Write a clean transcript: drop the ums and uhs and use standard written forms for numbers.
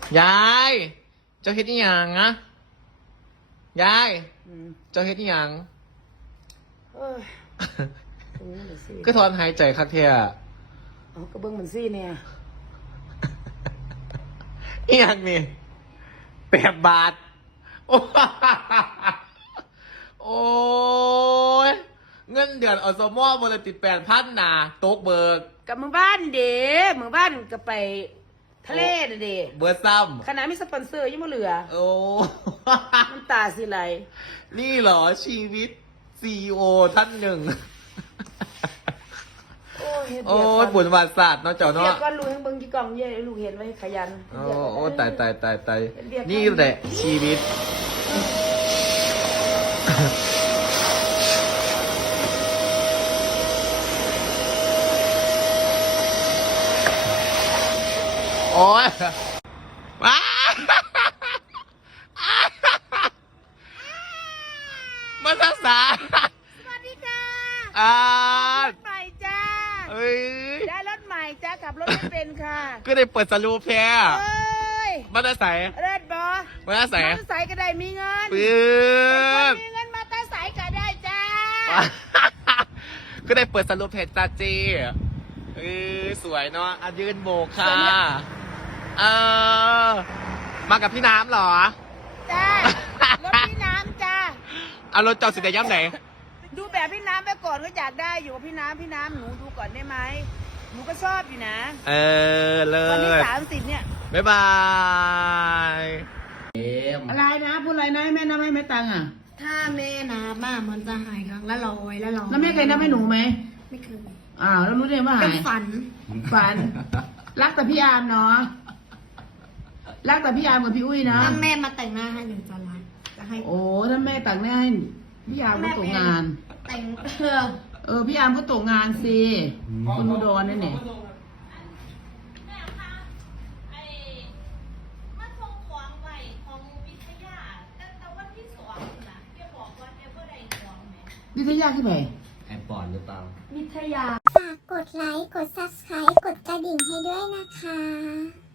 ยายเจ้าเฮ็ดอีหยังอะยายเจ้าเฮ็ดอีหยังก็ถอนหายใจคักเทียเอากระเบื้องมันซี่เนี่ยอีหยังนี่8 บาทโอ้ยเงินเดือนอสมบริติด8,000น่ะตกเบิกกับมือบ้านเด้มือบ้านก็ไปทะเลเด้เบิร์ซ้ำขณะมีสปอนเซอร์ยังไม่เหลือโอ้น้ำตาสิไหลนี่เหรอชีวิตCEO ท่านหนึ่งโอ้ยบุญวาสาดเนาะเจ้าเนาะเรียกว่าลูกให้เบิ่งกี่กล่องเย่ลูกเห็นไว้ขยันโอ้ตายนี่แหละชีวิตโอ้ยว้ามาทักษะสวัสดีค่ะรถใหม่จ้าได้รถใหม่จ้าขับรถไม่เป็นค่ะก็ได้เปิดสลูปแพ้มาตาใสเลิศบอมาตาใสก็ได้มีเงินมีเงินมาตาใสก็ได้จ้าก็ได้เปิดสลูปแพ้จ้าจีสวยเนาะยืนโบกค่ะมากับพี่น้ำเหรอจ้ารถพี่น้ำจ้าเอารถจอดสีแดงย่ำไหนดูแบบพี่น้ำไปก่อนก็อยากได้อยู่กับพี่น้ำหนูดูก่อนได้ไหมหนูก็ชอบอยู่นะเลยวันที่30เนี่ยบ๊ายบายอะไรนะพูดอะไรนะให้แม่นับให้แม่ตังอ่ะถ้าแม่นับมามันจะหายครั้งละ100แล้วแม่เคยนับให้หนูไหมไม่เคยแล้วรู้ได้ว่าหายเป็นฝันรักแต่พี่อาร์มเนาะรักแต่พี่อาร์มกับพี่อุ้ยนะถ้าแม่มาแต่งหน้าให้หนึ่งจะรักจะให้โอ้ถ้าแม่แต่งหน้าให้พี่อาร์มก็ตกงานแต่งพี่อาร์มก็ตกงานสิคนอุดรนั่นเนี่ยวิทยาที่ไหนแอปปอนหรือเปล่าวิทยาฝากกดไลค์ กด Subscribe กดกระดิ่งให้ด้วยนะคะ